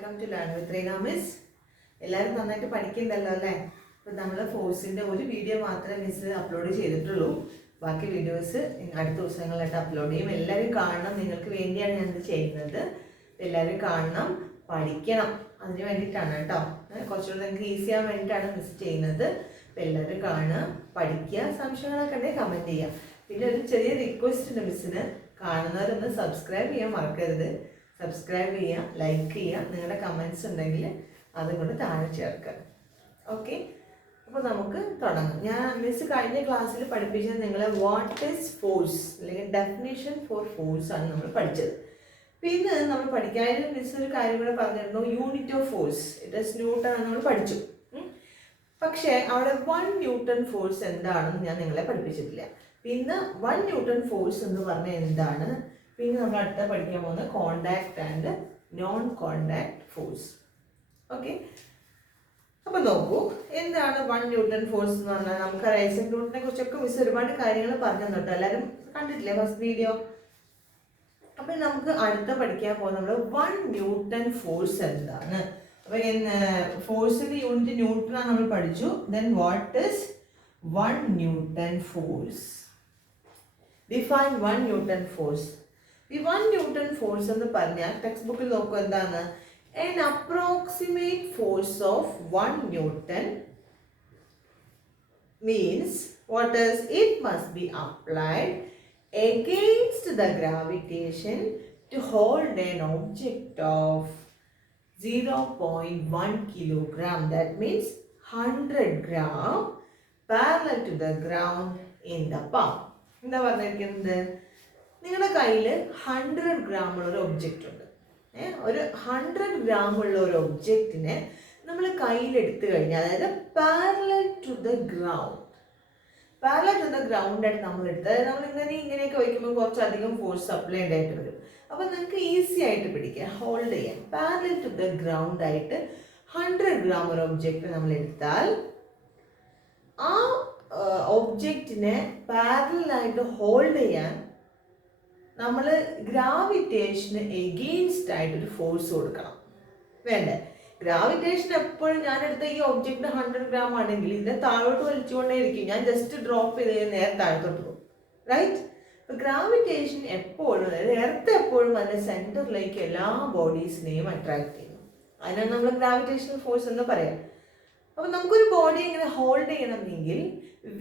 Welcome to learn with Reena miss. എല്ലാവരും നന്നായിട്ട് പഠിക്കുന്നുണ്ടല്ലോ അല്ലേ? അപ്പം നമ്മൾ ഫോഴ്സിൻ്റെ ഒരു വീഡിയോ മാത്രമേ മിസ് അപ്ലോഡ് ചെയ്തിട്ടുള്ളൂ. ബാക്കി വീഡിയോസ് അടുത്ത ദിവസങ്ങളിലായിട്ട് അപ്ലോഡ് ചെയ്യും. എല്ലാവരും കാണണം, നിങ്ങൾക്ക് വേണ്ടിയാണ് ഞാനിത് ചെയ്യുന്നത്. എല്ലാവരും കാണണം, പഠിക്കണം, അതിന് വേണ്ടിയിട്ടാണ് കേട്ടോ. കുറച്ചുകൂടെ നിങ്ങൾക്ക് ഈസി ആവാൻ വേണ്ടിയിട്ടാണ് മിസ് ചെയ്യുന്നത്. അപ്പം എല്ലാവരും കാണുക, പഠിക്കുക, സംശയങ്ങളൊക്കെ ഉണ്ടെങ്കിൽ കമൻറ്റ് ചെയ്യുക. പിന്നെ ഒരു ചെറിയ റിക്വസ്റ്റ് ഉണ്ട് മിസ്സിന്, കാണുന്നവരൊന്ന് സബ്സ്ക്രൈബ് ചെയ്യാൻ മറക്കരുത്. സബ്സ്ക്രൈബ് ചെയ്യുക, ലൈക്ക് ചെയ്യുക, നിങ്ങളുടെ കമൻറ്റ്സ് ഉണ്ടെങ്കിൽ അതും കൊണ്ട് താഴെ ചേർക്കുക. ഓക്കെ, അപ്പോൾ നമുക്ക് തുടങ്ങാം. ഞാൻ മിസ് കഴിഞ്ഞ ക്ലാസ്സിൽ പഠിപ്പിച്ചത് നിങ്ങളെ വാട്ട് ഈസ് ഫോഴ്സ് അല്ലെങ്കിൽ ഡെഫിനേഷൻ ഫോർ ഫോഴ്സ് ആണ് നമ്മൾ പഠിച്ചത്. പിന്നെ നമ്മൾ പഠിക്കാനും മിസ് ഒരു കാര്യം കൂടെ പറഞ്ഞിരുന്നു, unit of force it is newton എന്ന് നമ്മൾ പഠിച്ചു. പക്ഷേ അവിടെ 1 ന്യൂട്ടൺ ഫോഴ്സ് എന്താണെന്ന് ഞാൻ നിങ്ങളെ പഠിപ്പിച്ചിട്ടില്ല. പിന്നെ 1 ന്യൂട്ടൺ ഫോഴ്സ് എന്ന് പറഞ്ഞാൽ എന്താണ്, പിന്നെ നമ്മൾ അടുത്ത പഠിക്കാൻ പോകുന്നത് contact and non contact force. Okay, അപ്പോൾ നോക്കൂ, എന്താണ് 1 ന്യൂട്ടൺ ഫോഴ്സ് എന്ന് പറഞ്ഞാൽ നമുക്ക് ഐസക് ന്യൂട്ടനെ കുറിച്ചൊക്കെ മിസ് ഒരുപാട് കാര്യങ്ങൾ പറഞ്ഞു തന്നിട്ടോ. എല്ലാവരും കണ്ടിട്ടില്ലേ ഫസ്റ്റ് വീഡിയോ? അപ്പം നമുക്ക് അടുത്ത പഠിക്കാൻ പോകുന്നത് നമ്മൾ 1 ന്യൂട്ടൺ ഫോഴ്സ് എന്താണ്. അപ്പോൾ ഫോഴ്സിൻ്റെ യൂണിറ്റ് ന്യൂട്ടൺ ആണ് നമ്മൾ പഠിച്ചു. Then what is 1 newton force? Define 1 newton force. ഈ 1 ന്യൂട്ടൺ ഫോഴ്സ് എന്ന് പറഞ്ഞാൽ ടെക്സ്റ്റ് ബുക്കിൽ നോക്കുക എന്താണ്, an approximate force of 1 Newton means what is it must be applied against the gravitation to hold an object of 0.1 kilogram, that means 100 gram parallel to the ground in the palm. എന്താ പറഞ്ഞിരിക്കുന്നത്, നിങ്ങളുടെ കയ്യിൽ 100 gram ഉള്ള ഒരു object ഉണ്ട്. ഒരു 100 gram ഉള്ള ഒരു ഒബ്ജക്റ്റിനെ നമ്മൾ കയ്യിലെടുത്ത് കഴിഞ്ഞാൽ, അതായത് parallel to the ground, parallel to the ground ആയിട്ട് നമ്മൾ എടുത്ത്, അതായത് നമ്മൾ ഇങ്ങനെയൊക്കെ വയ്ക്കുമ്പോൾ കുറച്ചധികം ഫോഴ്സ് അപ്ലൈ ആയിട്ട് വരും. അപ്പോൾ നിങ്ങൾക്ക് ഈസി ആയിട്ട് പിടിക്കാം, ഹോൾഡ് ചെയ്യാം. പാരലൽ ടു ദ ഗ്രൗണ്ട് ആയിട്ട് 100 gram ഒരു ഒബ്ജക്റ്റ് നമ്മൾ എടുത്താൽ ആ ഒബ്ജക്റ്റിനെ പാരലായിട്ട് ഹോൾഡ് ചെയ്യാൻ നമ്മൾ ഗ്രാവിറ്റേഷന് എഗെയിൻസ്റ്റ് ആയിട്ടൊരു ഫോഴ്സ് കൊടുക്കണം. വേണ്ടേ? ഗ്രാവിറ്റേഷൻ എപ്പോഴും ഞാനെടുത്ത ഈ ഒബ്ജക്റ്റ് 100 gram ആണെങ്കിൽ ഇതിനെ താഴോട്ട് വലിച്ചുകൊണ്ടേ ഇരിക്കും. ഞാൻ ജസ്റ്റ് ഡ്രോപ്പ് ചെയ്ത് നേരെ താഴത്തോട്ട് പോകും, റൈറ്റ്? അപ്പോൾ ഗ്രാവിറ്റേഷൻ എപ്പോഴും, അതായത് എർത്ത് എപ്പോഴും അതിൻ്റെ സെൻറ്ററിലേക്ക് എല്ലാ ബോഡീസിനെയും അട്രാക്ട് ചെയ്യുന്നു. അതിനാണ് നമ്മൾ ഗ്രാവിറ്റേഷണൽ ഫോഴ്സ് എന്ന് പറയാം. അപ്പോൾ നമുക്കൊരു ബോഡി ഇങ്ങനെ ഹോൾഡ് ചെയ്യണമെങ്കിൽ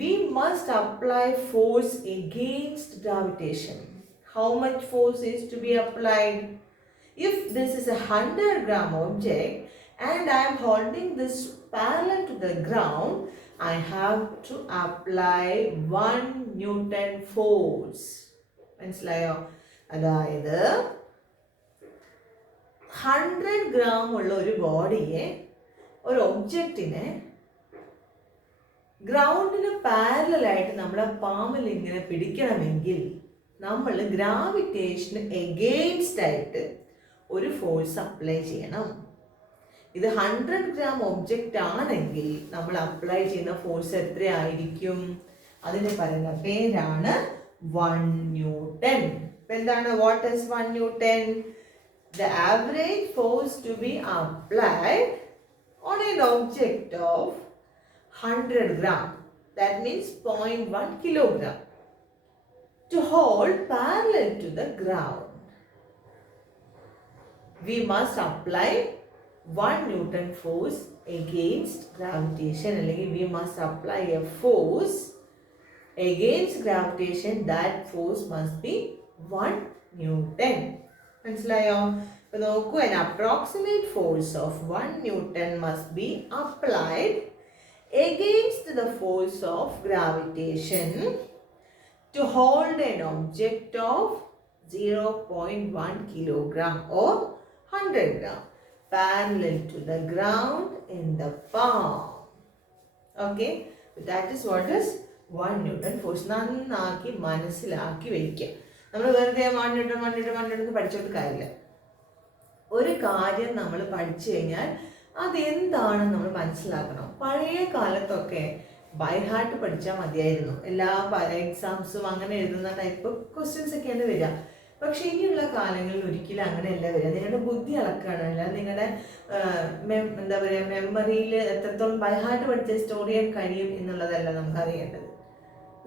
we must apply force against gravitation. How much force is to be applied? If this is a 100 gram object and I am holding this parallel to the ground, I have to apply 1 Newton force. മനസ്സിലായോ? അതായത് 100 gram ഉള്ള ഒരു ബോഡിയെ, ഒരു ഒബ്ജക്റ്റിനെ ഗ്രൗണ്ടിന് പാരലായിട്ട് നമ്മുടെ പാമിൽ ഇങ്ങനെ പിടിക്കണമെങ്കിൽ നമ്മൾ ഗ്രാവിറ്റേഷന് എഗെയിൻസ്റ്റ് ആയിട്ട് ഒരു ഫോഴ്സ് അപ്ലൈ ചെയ്യണം. ഇത് 100 gram ഒബ്ജക്റ്റ് ആണെങ്കിൽ നമ്മൾ അപ്ലൈ ചെയ്യുന്ന ഫോഴ്സ് എത്രയായിരിക്കും? അതിന് പറയുന്ന പേരാണ് 1 ന്യൂട്ടൺ. എന്താണ് what is 1 Newton? The average force to be applied on an object of 100 gram, that means 0.1 kilogram, to hold parallel to the ground. We must apply 1 Newton force against gravitation. We must apply a force against gravitation. That force must be 1 Newton. മനസ്സിലായോ? അപ്പോൾ നോക്കൂ, an approximate force of 1 Newton must be applied against the force of gravitation to hold an object of 0.1 kilogram or 100 gram parallel to the ground in the palm. Okay, that is what is 1 Newton force. നന്നാക്കി മനസ്സിലാക്കി വയ്ക്കുക. നമ്മൾ വെറുതെ 1 Newton എന്ന് പഠിച്ചോട്ട് കാര്യമില്ല. ഒരു കാര്യം നമ്മൾ പഠിച്ചു കഴിഞ്ഞാൽ അതെന്താണെന്ന് നമ്മൾ മനസ്സിലാക്കണം. പഴയ കാലത്തൊക്കെ ബൈ ഹാർട്ട് പഠിച്ചാൽ മതിയായിരുന്നു. എല്ലാ എക്സാംസും അങ്ങനെ എഴുതുന്ന ടൈപ്പ് ക്വസ്റ്റ്യൻസ് ഒക്കെയാണ് വരിക. പക്ഷെ ഇനിയുള്ള കാലങ്ങളിൽ ഒരിക്കലും അങ്ങനെയല്ല വരിക. നിങ്ങളുടെ ബുദ്ധി അളക്കുകയാണ്, അല്ല നിങ്ങളുടെ എന്താ പറയുക, മെമ്മറിയിൽ എത്രത്തോളം ബൈഹാർട്ട് പഠിച്ച സ്റ്റോർ ചെയ്യാൻ കഴിയും എന്നുള്ളതല്ല നമുക്ക് അറിയേണ്ടത്.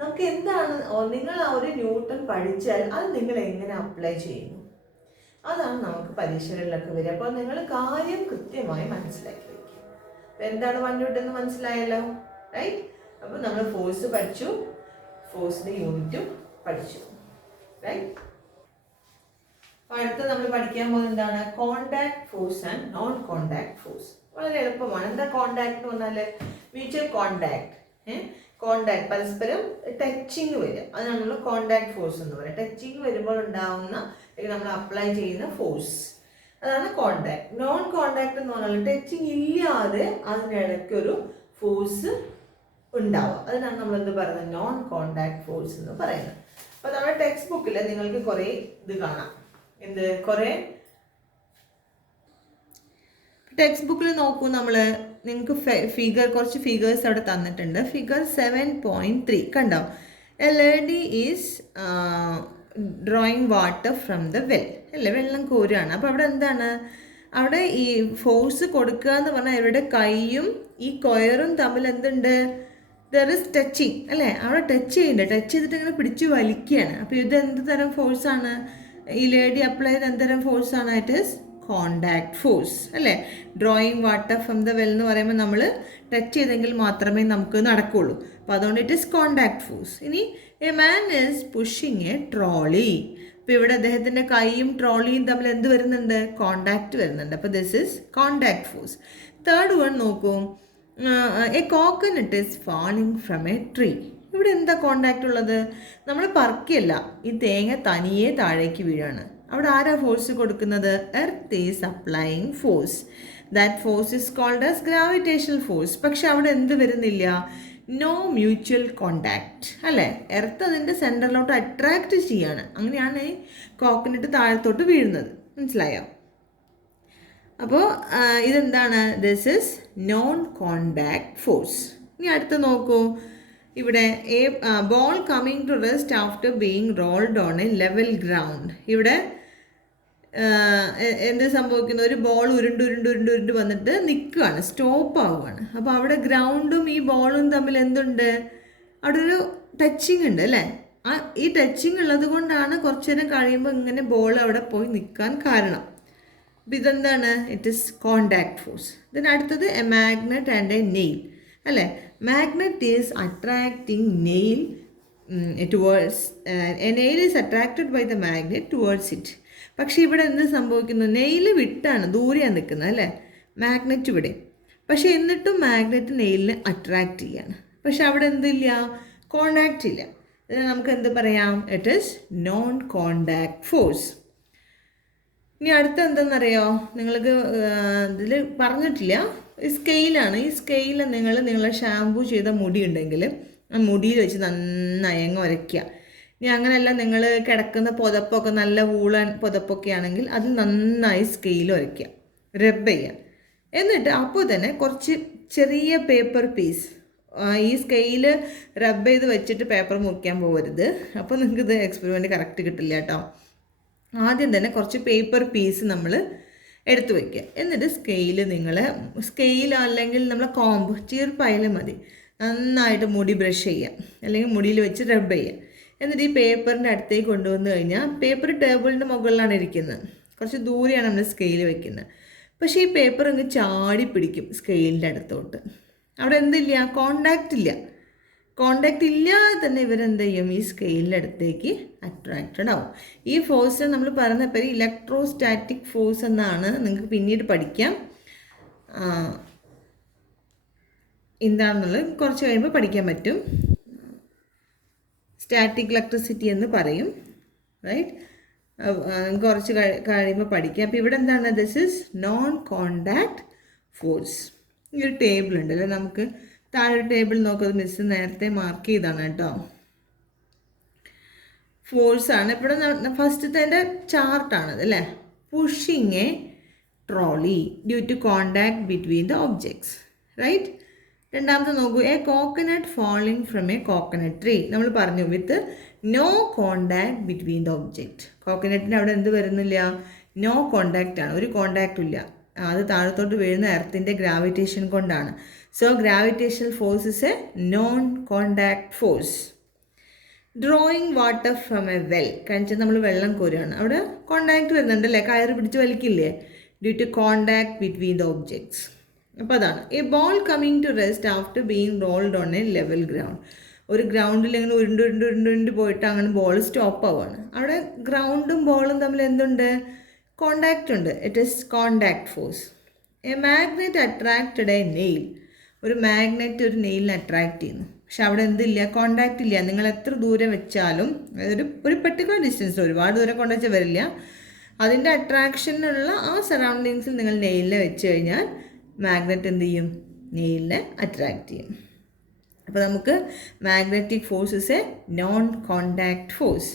നമുക്ക് എന്താണ്, നിങ്ങൾ ആ ഒരു ന്യൂട്ടൺ പഠിച്ചാൽ അത് നിങ്ങൾ എങ്ങനെ അപ്ലൈ ചെയ്യുന്നു, അതാണ് നമുക്ക് പരീക്ഷകളിലൊക്കെ വരിക. അപ്പോൾ നിങ്ങൾ കാര്യം കൃത്യമായി മനസ്സിലാക്കി വയ്ക്കുക. അപ്പോൾ എന്താണ് 1 ന്യൂട്ടൺ എന്ന് മനസ്സിലായല്ലോ, റൈറ്റ്? അപ്പോൾ നമ്മൾ ഫോഴ്സ് പഠിച്ചു, ഫോഴ്സിൻ്റെ യൂണിറ്റും പഠിച്ചു, റൈറ്റ്? അടുത്ത നമ്മൾ പഠിക്കാൻ പോകുന്നത് എന്താണ്, contact force and non contact force. വളരെ എളുപ്പമാണ്. എന്താ കോണ്ടാക്ട് എന്ന് പറഞ്ഞാൽ മ്യൂച്വൽ കോണ്ടാക്ട്, കോണ്ടാക്ട് പരസ്പരം ടച്ചിങ് വരിക, അത് നമ്മൾ കോണ്ടാക്ട് ഫോഴ്സ് എന്ന് പറയാം. ടച്ചിങ് വരുമ്പോൾ ഉണ്ടാവുന്ന നമ്മൾ അപ്ലൈ ചെയ്യുന്ന ഫോഴ്സ്, അതാണ് കോണ്ടാക്ട്. നോൺ കോണ്ടാക്ട് എന്ന് പറഞ്ഞാൽ ടച്ചിങ് ഇല്ലാതെ അതിനിടയ്ക്കൊരു ഫോഴ്സ് ഉണ്ടാവുക, അതിനാണ് നമ്മൾ എന്ത് പറയുന്നത്, നോൺ കോണ്ടാക്ട് ഫോഴ്സ് എന്ന് പറയുന്നത്. അപ്പോൾ നമ്മുടെ ടെക്സ്റ്റ് ബുക്കിൽ നിങ്ങൾക്ക് കുറേ ഇത് കാണാം, എന്ത് കുറേ ടെക്സ്റ്റ് ബുക്കിൽ നോക്കൂ. നമ്മൾ നിങ്ങൾക്ക് കുറച്ച് ഫിഗേഴ്സ് അവിടെ തന്നിട്ടുണ്ട്. ഫിഗർ 7.3 കണ്ടോ, A lady is drawing water from the well, അല്ലേ, വെള്ളം കോരുകയാണ്. അപ്പോൾ അവിടെ എന്താണ്, അവിടെ ഈ ഫോഴ്സ് കൊടുക്കുക എന്ന് പറഞ്ഞാൽ ഇവരുടെ കൈയും ഈ കൊയറും തമ്മിൽ എന്തുണ്ട്, ദർ ഇസ് ടച്ചിങ്, അല്ലേ, അവിടെ ടച്ച് ചെയ്യുന്നുണ്ട്, ടച്ച് ചെയ്തിട്ട് ഇങ്ങനെ പിടിച്ച് വലിക്കുകയാണ്. അപ്പോൾ ഇത് എന്ത് തരം ഫോഴ്സാണ്, ഈ ലേഡി അപ്ലൈ ചെയ്ത് എന്തരം ഫോഴ്സാണ്, ഇറ്റ് ഈസ് കോണ്ടാക്ട് ഫോഴ്സ്, അല്ലേ. Drawing water from the well എന്ന് പറയുമ്പോൾ നമ്മൾ ടച്ച് ചെയ്തെങ്കിൽ മാത്രമേ നമുക്ക് നടക്കുകയുള്ളൂ. അപ്പോൾ അതുകൊണ്ട് ഇറ്റ് ഈസ് കോണ്ടാക്ട് ഫോഴ്സ്. ഇനി a man is pushing a trolley, അപ്പോൾ ഇവിടെ അദ്ദേഹത്തിൻ്റെ കൈയും ട്രോളിയും തമ്മിൽ എന്ത് വരുന്നുണ്ട്, കോണ്ടാക്ട് വരുന്നുണ്ട്. അപ്പോൾ this is contact force. Third one നോക്കൂ, a coconut is falling from a tree. ഇവിടെ എന്താ കോണ്ടാക്ട് ഉള്ളത്, നമ്മൾ പറക്കിയല്ല, ഈ തേങ്ങ തനിയെ താഴേക്ക് വീഴാണ്. അവിടെ ആരാ ഫോഴ്സ് കൊടുക്കുന്നത്, earth is applying force, that force is called as gravitational force. പക്ഷെ അവിടെ എന്ത് വരുന്നില്ല, നോ മ്യൂച്വൽ കോണ്ടാക്ട്, അല്ലേ. എർത്ത് അതിൻ്റെ സെൻറ്ററിലോട്ട് അട്രാക്റ്റ് ചെയ്യാണ്, അങ്ങനെയാണ് ഈ കോക്കനട്ട് താഴത്തോട്ട് വീഴുന്നത്, മനസ്സിലായോ? അപ്പോൾ ഇതെന്താണ്, this is non contact force. ഇനി അടുത്ത് നോക്കൂ, ഇവിടെ a ball coming to rest after being rolled on a level ground. ഇവിടെ എന്ത് സംഭവിക്കുന്നു, ഒരു ബോൾ ഉരുണ്ട് വന്നിട്ട് നിൽക്കുകയാണ്, സ്റ്റോപ്പ് ആവുകയാണ്. അപ്പോൾ അവിടെ ഗ്രൗണ്ടും ഈ ബോളും തമ്മിൽ എന്തുണ്ട്, അവിടെ ഒരു ടച്ചിങ് ഉണ്ട്, അല്ലേ. ഈ ടച്ചിങ് ഉള്ളത് കൊണ്ടാണ് കുറച്ചു നേരം കഴിയുമ്പോൾ ഇങ്ങനെ ബോൾ അവിടെ പോയി നിൽക്കാൻ കാരണം. അപ്പോൾ ഇതെന്താണ്, ഇറ്റ് ഇസ് കോണ്ടാക്ട് ഫോഴ്സ്. ഇതിനടുത്തത് a magnet and a nail, അല്ലേ. Magnet is attracting nail towards, a nail is attracted by the magnet towards it. പക്ഷേ ഇവിടെ എന്ത് സംഭവിക്കുന്നു, നെയിൽ വിട്ടാണ്, ദൂരെയാണ് നിൽക്കുന്നത്, അല്ലേ, മാഗ്നറ്റ് ഇവിടെ. പക്ഷേ എന്നിട്ടും മാഗ്നറ്റ് നെയിലിനെ അട്രാക്റ്റ് ചെയ്യാണ്. പക്ഷെ അവിടെ എന്തില്ല, കോണ്ടാക്റ്റ് ഇല്ല. ഇതിനെ നമുക്ക് എന്ത് പറയാം, it is non contact force. ഇനി അടുത്ത എന്തെന്നറിയോ, നിങ്ങൾക്ക് ഇതിൽ പറഞ്ഞിട്ടില്ല, ഈ സ്കെയിലാണ്. ഈ സ്കെയിൽ നിങ്ങളെ ഷാമ്പൂ ചെയ്ത മുടി ഉണ്ടെങ്കിൽ ആ മുടിയിൽ വെച്ച് നന്നായി അങ്ങ് ഉരയ്ക്കുക. ഇനി അങ്ങനെയല്ല, നിങ്ങൾ കിടക്കുന്ന പുതപ്പൊക്കെ നല്ല വൂളൻ പുതപ്പൊക്കെ ആണെങ്കിൽ അത് നന്നായി സ്കെയിൽ ഉരയ്ക്കുക, റബ്ബ് ചെയ്യുക. എന്നിട്ട് അപ്പോൾ തന്നെ കുറച്ച് ചെറിയ പേപ്പർ പീസ്, ഈ സ്കെയിൽ റബ്ബ് ചെയ്ത് വെച്ചിട്ട് പേപ്പർ മുറിക്കാൻ പോകരുത്, അപ്പോൾ നിങ്ങൾക്ക് ഇത് എക്സ്പെരിമെൻറ്റ് കറക്റ്റ് കിട്ടില്ല കേട്ടോ. ആദ്യം തന്നെ കുറച്ച് പേപ്പർ പീസ് നമ്മൾ എടുത്തു വയ്ക്കുക. എന്നിട്ട് സ്കെയിൽ അല്ലെങ്കിൽ നമ്മൾ കോമ്പ് ചീർപ്പായാലും മതി, നന്നായിട്ട് മുടി ബ്രഷ് ചെയ്യുക, അല്ലെങ്കിൽ മുടിയിൽ വെച്ച് റബ്ബ് ചെയ്യുക. എന്നിട്ട് ഈ പേപ്പറിൻ്റെ അടുത്തേക്ക് കൊണ്ടുവന്ന് കഴിഞ്ഞാൽ, പേപ്പർ ടേബിളിൻ്റെ മുകളിലാണ് ഇരിക്കുന്നത്, കുറച്ച് ദൂരെയാണ് നമ്മൾ സ്കെയിൽ വെക്കുന്നത്. പക്ഷേ ഈ പേപ്പർ അങ്ങ് ചാടി പിടിക്കും സ്കെയിലിൻ്റെ അടുത്തോട്ട്. അവിടെ എന്തില്ല, കോണ്ടാക്റ്റ് ഇല്ല. കോണ്ടാക്റ്റ് ഇല്ലാതെ തന്നെ ഇവരെന്ത് ചെയ്യും, ഈ സ്കെയിലിൻ്റെ അടുത്തേക്ക് അട്രാക്റ്റഡ് ആവും. ഈ ഫോഴ്സിനെ നമ്മൾ പറയുന്ന പേര് ഇലക്ട്രോസ്റ്റാറ്റിക് ഫോഴ്സ് എന്നാണ്. നിങ്ങൾക്ക് പിന്നീട് പഠിക്കാം, എന്താണെന്നുള്ളത് കുറച്ച് കഴിയുമ്പോൾ പഠിക്കാൻ പറ്റും. സ്റ്റാറ്റിക് ഇലക്ട്രിസിറ്റി എന്ന് പറയും, റൈറ്റ്. കുറച്ച് കഴിയുമ്പോൾ പഠിക്കാം. അപ്പോൾ ഇവിടെ എന്താണ്, this is non contact force. ഈ ഒരു ടേബിൾ ഉണ്ടല്ലോ, നമുക്ക് താഴെ ടേബിൾ നോക്കുന്നത് മിസ് നേരത്തെ മാർക്ക് ചെയ്താണ് കേട്ടോ. ഫോഴ്സാണ് ഇവിടെ ഫസ്റ്റത്തെ ചാർട്ടാണത്, അല്ലേ. Pushing a trolley due to contact between the objects, right. രണ്ടാമത്തെ നോക്കൂ, a coconut falling from a coconut tree. നമ്മൾ പറഞ്ഞു with no contact between the object. കോക്കനട്ടിന് അവിടെ എന്ത് വരുന്നില്ല? നോ കോണ്ടാക്റ്റ് ആണ്, ഒരു കോണ്ടാക്റ്റും ഇല്ല. അത് താഴത്തോട്ട് വീഴുന്ന എർത്തിൻ്റെ ഗ്രാവിറ്റേഷൻ കൊണ്ടാണ്. So gravitational force is a non contact force. Drawing water from a well. കഴിച്ചാൽ നമ്മൾ വെള്ളം കോരുകയാണ്, അവിടെ കോണ്ടാക്ട് വരുന്നുണ്ടല്ലേ, കയറ് പിടിച്ച് വലിക്കില്ലേ, due to contact between the objects. അപ്പോൾ അതാണ്. A ball coming to rest after being rolled on a level ground. ഒരു ഗ്രൗണ്ടിൽ ഇങ്ങനെ ഉരുണ്ട് പോയിട്ട് അങ്ങനെ ബോൾ സ്റ്റോപ്പ് ആവുകയാണ്. അവിടെ ഗ്രൗണ്ടും ബോളും തമ്മിൽ എന്തുണ്ട്? കോണ്ടാക്റ്റ് ഉണ്ട്. It is contact force. A magnet attracted A nail. ഒരു മാഗ്നറ്റ് ഒരു നെയിലിനെ അട്രാക്റ്റ് ചെയ്യുന്നു, പക്ഷെ അവിടെ എന്തില്ല? കോണ്ടാക്റ്റ് ഇല്ല. നിങ്ങൾ എത്ര ദൂരം വെച്ചാലും ഒരു പെർട്ടിക്കുലർ ഡിസ്റ്റൻസ്, ഒരുപാട് ദൂരം കൊണ്ടുവച്ചാൽ വരില്ല. അതിൻ്റെ അട്രാക്ഷനുള്ള ആ സറൗണ്ടിങ്സിൽ നിങ്ങൾ നെയിലിനെ വെച്ച് കഴിഞ്ഞാൽ മാഗ്നറ്റ് എന്ത് ചെയ്യും? നെയിലിനെ അട്രാക്റ്റ് ചെയ്യും. അപ്പോൾ നമുക്ക് magnetic force is a non contact force.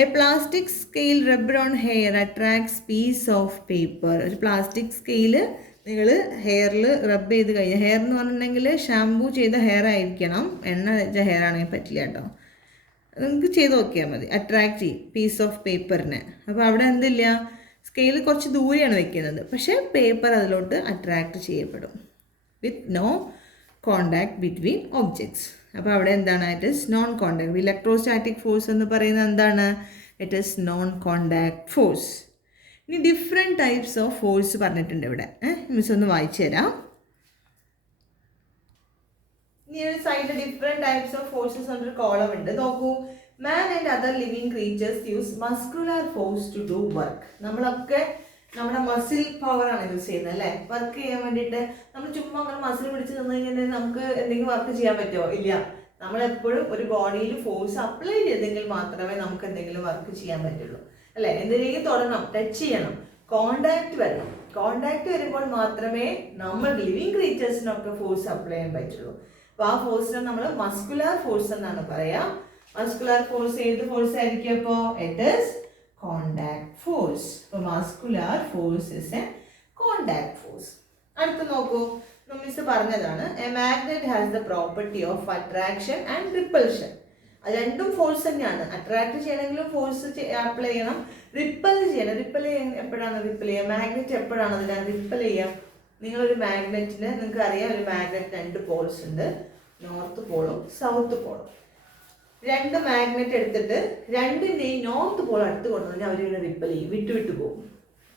A plastic scale rubbed on hair attracts piece of paper. ഒരു പ്ലാസ്റ്റിക് സ്കെയില് നിങ്ങൾ ഹെയറിൽ റബ്ബ് ചെയ്ത് കഴിഞ്ഞാൽ, ഹെയർ എന്ന് പറഞ്ഞിട്ടുണ്ടെങ്കിൽ ഷാമ്പൂ ചെയ്ത ഹെയർ ആയിരിക്കണം, എണ്ണ വെച്ച ഹെയർ ആണെങ്കിൽ പറ്റില്ല കേട്ടോ. നിങ്ങൾക്ക് ചെയ്ത് നോക്കിയാൽ മതി. അട്രാക്റ്റ് ചെയ്യും പീസ് ഓഫ് പേപ്പറിനെ. അപ്പോൾ അവിടെ എന്തില്ല? സ്കെയിൽ കുറച്ച് ദൂരെയാണ് വെക്കുന്നത്, പക്ഷേ പേപ്പർ അതിലോട്ട് അട്രാക്റ്റ് ചെയ്യപ്പെടും with no contact between objects. അപ്പോൾ അവിടെ എന്താണ്? It is non contact. Electrostatic force എന്ന് പറയുന്നത് എന്താണ്? It is non contact force. ഇനി ഡിഫറെൻറ്റ് ടൈപ്സ് ഓഫ് ഫോഴ്സ് പറഞ്ഞിട്ടുണ്ട് ഇവിടെ. മിസ് ഒന്ന് വായിച്ചു തരാം. ഇനി ഒരു സൈഡിൽ ഡിഫറെൻറ്റ് ടൈപ്സ് ഓഫ് ഫോഴ്സസ് എന്നൊരു കോളം ഉണ്ട്. നോക്കൂ, man and other living creatures use muscular force to do work. നമ്മളൊക്കെ നമ്മുടെ മസിൽ പവർ ആണ് യൂസ് ചെയ്യുന്നത് അല്ലേ, വർക്ക് ചെയ്യാൻ വേണ്ടിയിട്ട്. നമ്മൾ ചുമ്മാ അങ്ങനെ മസിൽ പിടിച്ച് നിന്ന് കഴിഞ്ഞാൽ നമുക്ക് എന്തെങ്കിലും വർക്ക് ചെയ്യാൻ പറ്റുമോ? ഇല്ല. നമ്മളെപ്പോഴും ഒരു ബോഡിയിൽ ഫോഴ്സ് അപ്ലൈ ചെയ്തെങ്കിൽ മാത്രമേ നമുക്ക് എന്തെങ്കിലും വർക്ക് ചെയ്യാൻ പറ്റുള്ളൂ അല്ലേ. എന്തിനേക്കും തൊടണം, ടച്ച് ചെയ്യണം, കോണ്ടാക്ട് വരണം. കോണ്ടാക്ട് വരുമ്പോൾ മാത്രമേ നമ്മൾ ലിവിങ് ക്രീച്ചേഴ്സിനൊക്കെ ഫോഴ്സ് അപ്ലൈ ചെയ്യാൻ പറ്റുള്ളൂ. അപ്പോൾ ആ ഫോഴ്സിനെ നമ്മൾ മസ്കുലർ ഫോഴ്സ് എന്നാണ് പറയാ. മസ്കുലർ ഫോഴ്സ് ഏത് ഫോഴ്സ് ആയിരിക്കും? അപ്പോൾ ഇറ്റ് ഈസ് കോണ്ടാക്ട് ഫോഴ്സ്. അപ്പോൾ muscular force is A contact force. അടുത്ത് നോക്കൂ, മിസ് പറഞ്ഞതാണ് A magnet has the property of attraction and repulsion. അത് രണ്ടും ഫോഴ്സ് തന്നെയാണ്. അട്രാക്ട് ചെയ്യണമെങ്കിലും ഫോഴ്സ് അപ്ലൈ ചെയ്യണം, റിപ്പൽ ചെയ്യണം. റിപ്പൽ എപ്പോഴാണ് റിപ്പൽ ചെയ്യുക? മാഗ്നറ്റ് എപ്പോഴാണ് അതിനെ റിപ്പൽ ചെയ്യുക? നിങ്ങളൊരു മാഗ്നറ്റിന്, നിങ്ങൾക്ക് അറിയാം ഒരു മാഗ്നറ്റ് രണ്ട് പോൾസ് ഉണ്ട്, നോർത്ത് പോളും സൗത്ത് പോളും. രണ്ട് മാഗ്നറ്റ് എടുത്തിട്ട് രണ്ടിൻ്റെയും നോർത്ത് പോൾ അടുത്ത് കൊണ്ടുവന്നാൽ അവരിങ്ങനെ റിപ്പൽ ചെയ്യും, വിട്ടു പോകും.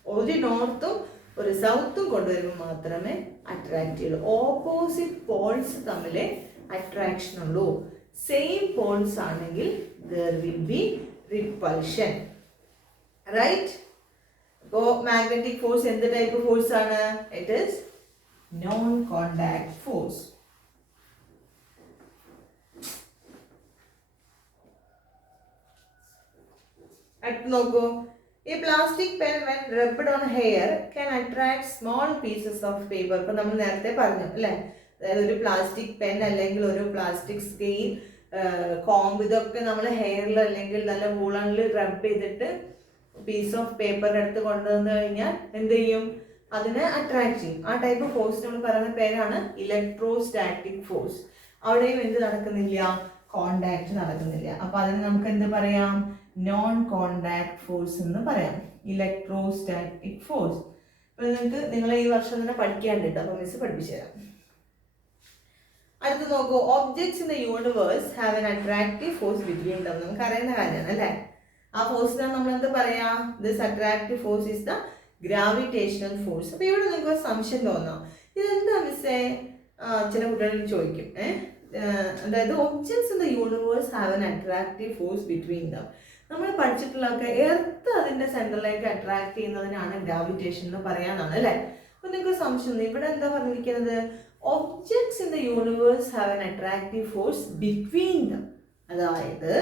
ഒരു നോർത്തും ഒരു സൗത്തും കൊണ്ടുവരുമ്പോൾ മാത്രമേ അട്രാക്ട് ചെയ്യുള്ളൂ. ഓപ്പോസിറ്റ് പോൾസ് തമ്മിൽ അട്രാക്ഷൻ ഉള്ളൂ. സെയിം പോൾസ് ആണെങ്കിൽ there will be repulsion, right? അപ്പോൾ മാഗ്നറ്റിക് ഫോഴ്സ് എന്ത് ടൈപ്പ് ഫോഴ്സ് ആണ്? It is non contact force. അടുത്ത് നോക്കൂ, ഈ plastic pen when rubbed on hair can attract small pieces of paper. ഇപ്പൊ നമ്മൾ നേരത്തെ പറഞ്ഞു അല്ലേ, അതായത് ഒരു പ്ലാസ്റ്റിക് പെൻ അല്ലെങ്കിൽ ഒരു പ്ലാസ്റ്റിക് സ്കെയിൽ, കോംബ്, ഇതൊക്കെ നമ്മൾ ഹെയറിൽ അല്ലെങ്കിൽ നല്ല വൂളണിൽ റബ്ബ് ചെയ്തിട്ട് പീസ് ഓഫ് പേപ്പറിൻ്റെ അടുത്ത് കൊണ്ടുവന്നു കഴിഞ്ഞാൽ എന്ത് ചെയ്യും? അതിനെ അട്രാക്ട് ചെയ്യും. ആ ടൈപ്പ് ഫോഴ്സ് നമ്മൾ പറയുന്ന പേരാണ് ഇലക്ട്രോസ്റ്റാറ്റിക് ഫോഴ്സ്. അവിടെയും എന്ത് നടക്കുന്നില്ല? കോണ്ടാക്ട് നടക്കുന്നില്ല. അപ്പൊ അതിന് നമുക്ക് എന്ത് പറയാം? നോൺ കോണ്ടാക്ട് ഫോഴ്സ് എന്ന് പറയാം, ഇലക്ട്രോസ്റ്റാറ്റിക് ഫോഴ്സ്. അപ്പൊ നിങ്ങൾക്ക് നിങ്ങൾ ഈ വർഷം തന്നെ പഠിക്കാണ്ടിട്ട്, അപ്പൊ മിസ് പഠിപ്പിച്ചു തരാം. അടുത്ത് നോക്കൂ, objects in the universe have an attractive force between them. നമുക്ക് അറിയുന്ന കാര്യമാണ് അല്ലേ. ആ ഫോഴ്സിനാണ് നമ്മൾ എന്ത് പറയാം? This attractive force is the gravitational force. അപ്പൊ ഇവിടെ നിങ്ങൾക്ക് ഒരു സംശയം തോന്നാം, ഇതെന്താ മിസ്സേ? ചില കുട്ടികൾ ചോദിക്കും, അതായത് objects in the universe have an attractive force between them. നമ്മൾ പഠിച്ചിട്ടുള്ളതൊക്കെ എർത്ത് അതിന്റെ സെന്ററിലേക്ക് അട്രാക്ട് ചെയ്യുന്നതിനാണ് ഗ്രാവിറ്റേഷൻ എന്ന് പറയാനാണ് അല്ലേ. അപ്പൊ നിങ്ങൾക്ക് സംശയം, ഇവിടെ എന്താ പറഞ്ഞിരിക്കുന്നത്? Objects in the universe have an attractive force between them. അതായത്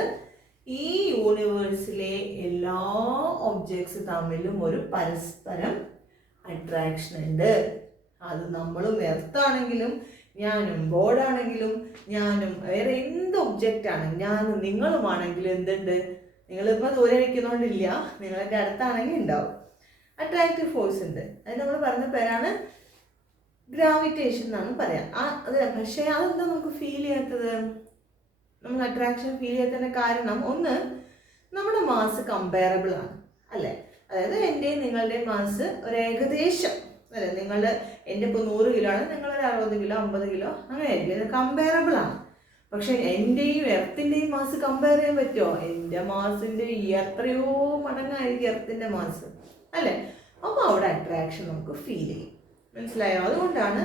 ഈ യൂണിവേഴ്സിലെ എല്ലാ ഒബ്ജക്ട്സ് തമ്മിലും ഒരു പരസ്പരം അട്രാക്ഷൻ ഉണ്ട്. അത് നമ്മളും എർത്താണെങ്കിലും ഞാനും ബോർഡാണെങ്കിലും ഞാനും വേറെ എന്ത് ഒബ്ജക്റ്റ് ആണെങ്കിലും ഞാനും നിങ്ങളുമാണെങ്കിലും എന്തുണ്ട്? നിങ്ങളിപ്പോൾ ദൂരെ വയ്ക്കുന്നതുകൊണ്ടില്ല, നിങ്ങളെൻ്റെ അടുത്താണെങ്കിൽ ഉണ്ടാവും. അട്രാക്റ്റീവ് ഫോഴ്സ് ഉണ്ട്. അത് നമ്മൾ പറഞ്ഞ പേരാണ് ഗ്രാവിറ്റേഷൻ എന്നാണ് പറയാം. അത് പക്ഷേ അതെന്താ നമുക്ക് ഫീൽ ചെയ്യാത്തത്? നമുക്ക് അട്രാക്ഷൻ ഫീൽ ചെയ്യാത്തതിൻ്റെ കാരണം ഒന്ന്, നമ്മുടെ മാസ് കമ്പയറബിൾ ആണ് അല്ലേ? അതായത് എൻ്റെയും നിങ്ങളുടെയും മാസ് ഒരു ഏകദേശം അല്ലേ? എൻ്റെ ഇപ്പോൾ 100 കിലോ ആണ്, നിങ്ങളൊരു 60 കിലോ 50 കിലോ അങ്ങനെ ആയിരിക്കും. അത് കമ്പയറബിൾ ആണ്. പക്ഷെ എൻ്റെയും എർത്തിൻ്റെയും മാസ് കമ്പയർ ചെയ്യാൻ പറ്റുമോ? എൻ്റെ മാസിൻ്റെ എത്രയോ മടങ്ങായിരിക്കും എർത്തിൻ്റെ മാസ് അല്ലേ? അപ്പോൾ അവിടെ അട്രാക്ഷൻ നമുക്ക് ഫീൽ ചെയ്യും. മനസ്സിലായോ? അതുകൊണ്ടാണ്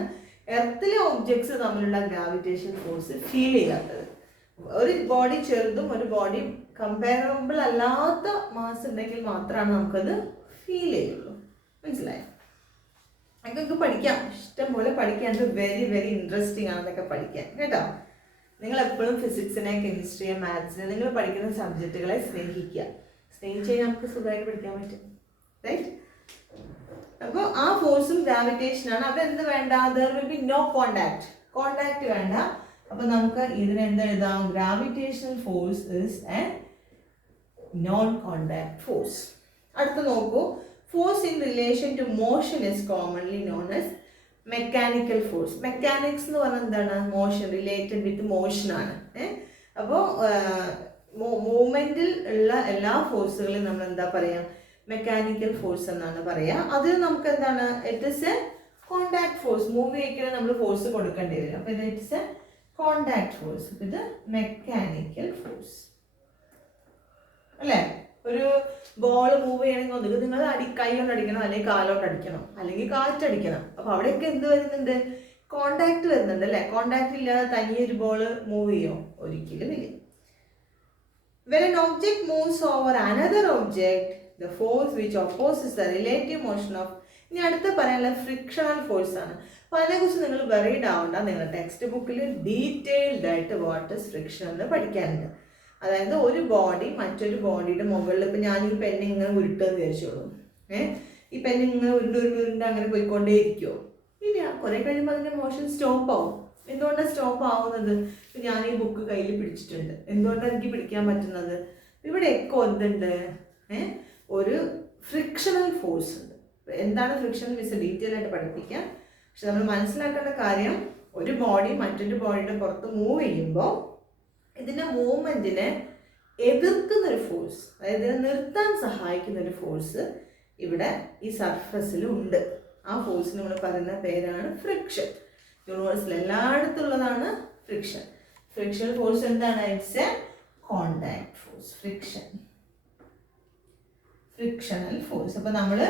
എർത്തിലെ ഒബ്ജക്ട്സ് തമ്മിലുള്ള ഗ്രാവിറ്റേഷൻ ഫോഴ്സ് ഫീൽ ചെയ്യാത്തത്. ഒരു ബോഡി ചെറുതും ഒരു ബോഡി കമ്പയറബിൾ അല്ലാത്ത മാസ് ഉണ്ടെങ്കിൽ മാത്രമാണ് നമുക്കത് ഫീൽ ചെയ്യുള്ളൂ. മനസ്സിലായോ? അതൊക്കെ പഠിക്കാം, ഇഷ്ടം പോലെ പഠിക്കാൻ. വെരി വെരി ഇൻട്രസ്റ്റിംഗ് ആണെന്നൊക്കെ പഠിക്കാൻ കേട്ടോ. നിങ്ങൾ എപ്പോഴും ഫിസിക്സിനെ, കെമിസ്ട്രിയെ, മാത്സിനെ, നിങ്ങൾ പഠിക്കുന്ന സബ്ജക്റ്റുകളെ സ്നേഹിക്കുക. സ്നേഹിച്ച് കഴിഞ്ഞാൽ നമുക്ക് സുഖമായിട്ട് പഠിക്കാൻ പറ്റും. റൈറ്റ്? അപ്പോൾ ആ ഫോഴ്സും ഗ്രാവിറ്റേഷനാണ്. അവിടെ എന്ത് വേണ്ട? There will be no contact വേണ്ട. അപ്പോൾ നമുക്ക് ഇതിനെ എന്താ എഴുതാം? Gravitational force is a non contact force. അടുത്ത് നോക്കൂ, force in relation to motion is commonly known as mechanical force. Mechanics എന്ന് പറഞ്ഞാൽ എന്താണ്? മോഷൻ, റിലേറ്റഡ് വിത്ത് മോഷനാണ്. അപ്പോൾ മൂവ്മെൻറ്റിൽ ഉള്ള എല്ലാ ഫോഴ്സുകളെയും നമ്മൾ എന്താ പറയുക? മെക്കാനിക്കൽ ഫോഴ്സ് എന്നാണ് പറയുക. അത് നമുക്ക് എന്താണ്? It is A contact force. Move ചെയ്യിക്കാൻ നമ്മൾ ഫോഴ്സ് കൊടുക്കേണ്ടി വരും. അപ്പോൾ ഇത് it is A contact force. ഇത് മെക്കാനിക്കൽ ഫോഴ്സ് അല്ലേ? ഒരു ബോൾ മൂവ് ചെയ്യണമെങ്കിൽ ഒന്നുകിൽ നിങ്ങൾ കൈ കൊണ്ട് അടിക്കണം, അല്ലെങ്കിൽ കാലോണ്ട് അടിക്കണം, അല്ലെങ്കിൽ കാറ്റടിക്കണം. അപ്പോൾ അവിടെയൊക്കെ എന്ത് വരുന്നുണ്ട്? കോണ്ടാക്ട് വരുന്നുണ്ട് അല്ലേ? കോണ്ടാക്ട് ഇല്ലാതെ തനിയൊരു ബോൾ മൂവ് ചെയ്യോ? ഒരിക്കലും ഇല്ല. When an object moves over another object, the force which opposes the relative motion of, ഇനി അടുത്ത പറയാനുള്ള ഫ്രിക്ഷണൽ ഫോഴ്സ് ആണ്. അപ്പോൾ അതിനെക്കുറിച്ച് നിങ്ങൾ വെറീഡ് ആവണ്ട. നിങ്ങളുടെ ടെക്സ്റ്റ് ബുക്കിൽ ഡീറ്റെയിൽഡ് ആയിട്ട് വാട്ട് ഇസ് ഫ്രിക്ഷൻ എന്ന് പഠിക്കാനുണ്ട്. അതായത് ഒരു ബോഡി മറ്റൊരു ബോഡിയുടെ മുകളിൽ, ഇപ്പം ഞാൻ ഈ പെണ്ണ് ഇങ്ങനെ ഉരുട്ടെന്ന് വിചാരിച്ചോളൂ. ഈ പെണ്ണ് ഇങ്ങനെ ഉരുണ്ട് അങ്ങനെ പോയിക്കൊണ്ടേ ഇരിക്കുമോ? ഇല്ല. കുറേ കഴിയുമ്പോൾ അതിൻ്റെ മോഷൻ സ്റ്റോപ്പ് ആവും. എന്തുകൊണ്ടാണ് സ്റ്റോപ്പ് ആവുന്നത്? ഇപ്പം ഞാൻ ഈ ബുക്ക് കയ്യിൽ പിടിച്ചിട്ടുണ്ട്. എന്തുകൊണ്ടാണ് എനിക്ക് പിടിക്കാൻ പറ്റുന്നത്? ഇവിടെയൊക്കെ എന്തുണ്ട്? ഒരു ഫ്രിക്ഷണൽ ഫോഴ്സ് ഉണ്ട്. എന്താണ് ഫ്രിക്ഷൻ മിസ് ഡീറ്റെയിൽ ആയിട്ട് പഠിപ്പിക്കാം. പക്ഷെ നമ്മൾ മനസ്സിലാക്കേണ്ട കാര്യം, ഒരു ബോഡി മറ്റൊരു ബോഡിയുടെ പുറത്ത് മൂവ് ചെയ്യുമ്പോൾ ഇതിൻ്റെ മൂവ്മെൻറ്റിനെ എതിർക്കുന്നൊരു ഫോഴ്സ്, അതായത് നിർത്താൻ സഹായിക്കുന്നൊരു ഫോഴ്സ് ഇവിടെ ഈ സർഫസിലുണ്ട്. ആ ഫോഴ്സിന് നമ്മൾ പറയുന്ന പേരാണ് ഫ്രിക്ഷൻ. യൂണിവേഴ്സിൽ എല്ലായിടത്തുള്ളതാണ് ഫ്രിക്ഷൻ. ഫ്രിക്ഷണൽ ഫോഴ്സ് എന്താണ്? It's a contact force. Frictional force. അപ്പോൾ നമ്മൾ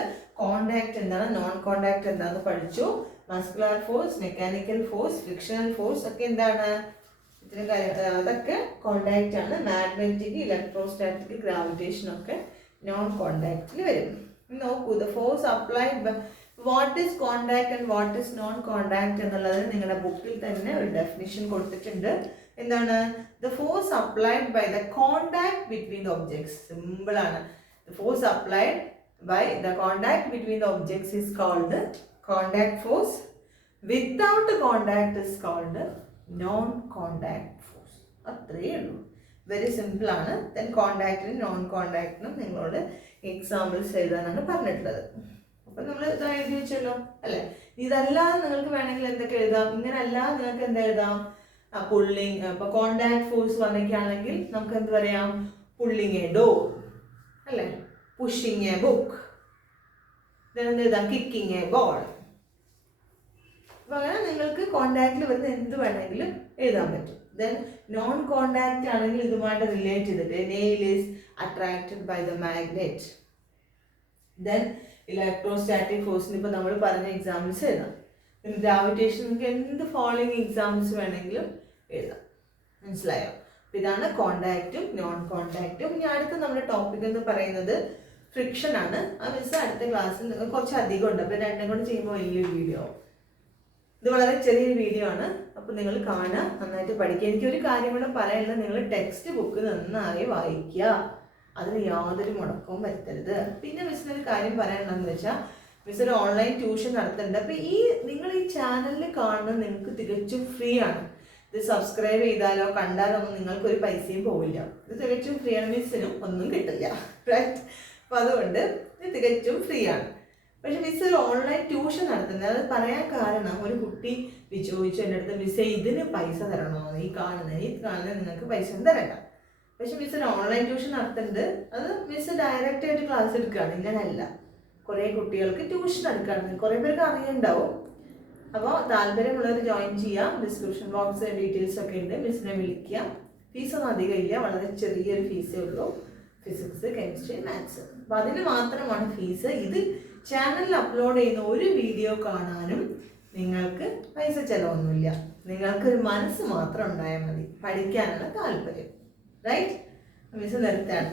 കോണ്ടാക്ട് എന്താണ്, നോൺ കോണ്ടാക്ട് എന്താണെന്ന് പഠിച്ചു. Muscular force, mechanical force, frictional force ഒക്കെ എന്താണ്? ഇത്തരം കാര്യം അതൊക്കെ കോണ്ടാക്റ്റ് ആണ്. മാഗ്നറ്റിക്, ഇലക്ട്രോസ്റ്റാറ്റിക്, ഗ്രാവിറ്റേഷൻ ഒക്കെ നോൺ കോണ്ടാക്റ്റിൽ വരും. നോക്കൂ, the force applied, what is contact and what is non contact എന്നുള്ളത് നിങ്ങളുടെ ബുക്കിൽ തന്നെ ഒരു ഡെഫിനിഷൻ കൊടുത്തിട്ടുണ്ട്. എന്താണ്? The force applied by the contact between the objects. Simple ആണ്. The force applied by the contact between the objects is called contact force. Without contact is called non-contact force. അത്രയേ ഉള്ളൂ. വെരി സിമ്പിൾ ആണ്. Then കോണ്ടാക്റ്റിനും non കോണ്ടാക്റ്റിനും നിങ്ങളോട് examples എഴുതാനാണ് പറഞ്ഞിട്ടുള്ളത്. അപ്പം നമ്മൾ ഇത് എഴുതി വെച്ചല്ലോ അല്ലേ? ഇതല്ലാതെ നിങ്ങൾക്ക് വേണമെങ്കിൽ എന്തൊക്കെ എഴുതാം? ഇങ്ങനെയല്ലാതെ നിങ്ങൾക്ക് എന്താ എഴുതാം? പുള്ളിങ്. ഇപ്പോൾ കോണ്ടാക്ട് ഫോഴ്സ് പറഞ്ഞൊക്കെയാണെങ്കിൽ നമുക്ക് എന്ത് പറയാം? പുള്ളിങ് എ ഡോർ അല്ലേ? Pushing A book. Kicking A ball. അപ്പം അങ്ങനെ നിങ്ങൾക്ക് കോണ്ടാക്റ്റിൽ വരുന്ന എന്ത് വേണമെങ്കിലും എഴുതാൻ പറ്റും. ദെൻ നോൺ കോണ്ടാക്റ്റ് ആണെങ്കിൽ ഇതുമായിട്ട് റിലേറ്റ് ചെയ്തിട്ട് nail is attracted by the magnet. Then electrostatic ഫോഴ്സിന് ഇപ്പോൾ നമ്മൾ പറഞ്ഞ എക്സാമ്പിൾസ് എഴുതാം. ഗ്രാവിറ്റേഷൻ നിങ്ങൾക്ക് എന്ത് ഫോളോയിങ് എക്സാമ്പിൾസ് വേണമെങ്കിലും എഴുതാം. മനസ്സിലായോ? അപ്പം ഇതാണ് കോണ്ടാക്റ്റും നോൺ കോണ്ടാക്റ്റും. ഇനി അടുത്ത നമ്മുടെ ടോപ്പിക് എന്ന് പറയുന്നത് ഫ്രിക്ഷൻ ആണ്. ആ മിസ് അടുത്ത ക്ലാസ്സിൽ കുറച്ച് അധികം ഉണ്ട്. അപ്പോൾ രണ്ടും കൂടെ ചെയ്യുമ്പോൾ വലിയൊരു വീഡിയോ ആവും. ഇത് വളരെ ചെറിയൊരു വീഡിയോ ആണ്. അപ്പോൾ നിങ്ങൾ കാണുക, നന്നായിട്ട് പഠിക്കുക. എനിക്കൊരു കാര്യം കൂടെ പറയാനുള്ളത്, നിങ്ങൾ ടെക്സ്റ്റ് ബുക്ക് നന്നായി വായിക്കുക. അതിന് യാതൊരു മുടക്കവും വരുത്തരുത്. പിന്നെ മിസ്സിനൊരു കാര്യം പറയാനുള്ളതെന്ന് വെച്ചാൽ, മിസ് ഒരു ഓൺലൈൻ ട്യൂഷൻ നടത്തുന്നുണ്ട്. അപ്പോൾ നിങ്ങൾ ഈ ചാനലിൽ കാണുന്നത് നിങ്ങൾക്ക് തികച്ചും ഫ്രീ ആണ്. ഇത് സബ്സ്ക്രൈബ് ചെയ്താലോ കണ്ടാലോ ഒന്നും നിങ്ങൾക്കൊരു പൈസയും പോവില്ല. ഇത് തികച്ചും ഫ്രീ ആണ്. മിസ്സിനും ഒന്നും കിട്ടില്ല. റൈറ്റ്? അപ്പോൾ അതുകൊണ്ട് ഇത് തികച്ചും ഫ്രീ ആണ്. പക്ഷെ മിസ് ഒരു ഓൺലൈൻ ട്യൂഷൻ നടത്തുന്നത്. അത് പറയാൻ കാരണം ഒരു കുട്ടി ചോദിച്ചു എൻ്റെ അടുത്ത്, മിസ്സേ ഇതിന് പൈസ തരണോ, ഈ കാണുന്നത് നിങ്ങൾക്ക് പൈസ ഒന്നും തരണ്ട. പക്ഷെ മിസ് ഒരു ഓൺലൈൻ ട്യൂഷൻ നടത്തുന്നുണ്ട്. അത് മിസ് ഡയറക്റ്റ് ആയിട്ട് ക്ലാസ് എടുക്കുകയാണ്, ഇങ്ങനെയല്ല. കുറേ കുട്ടികൾക്ക് ട്യൂഷൻ എടുക്കുകയാണ്, കുറേ പേർക്ക് അറിയുന്നുണ്ടാവും. അപ്പോൾ താല്പര്യമുള്ളവർ ജോയിൻ ചെയ്യാം. ഡിസ്ക്രിപ്ഷൻ ബോക്സ് ഡീറ്റെയിൽസ് ഒക്കെ ഉണ്ട്, മിസ്സിനെ വിളിക്കുക. ഫീസൊന്നും അധികം ഇല്ല, വളരെ ചെറിയൊരു ഫീസേ ഉള്ളൂ. Physics, chemistry, maths. അപ്പോൾ അതിന് മാത്രമാണ് ഫീസ്. ഇത് ചാനലിൽ അപ്ലോഡ് ചെയ്യുന്ന ഒരു വീഡിയോ കാണാനും നിങ്ങൾക്ക് പൈസ ചിലവൊന്നുമില്ല. നിങ്ങൾക്കൊരു മനസ്സ് മാത്രം ഉണ്ടായാൽ മതി, പഠിക്കാനുള്ള താല്പര്യം. റൈറ്റ്? മിസ് നിർത്താൻ.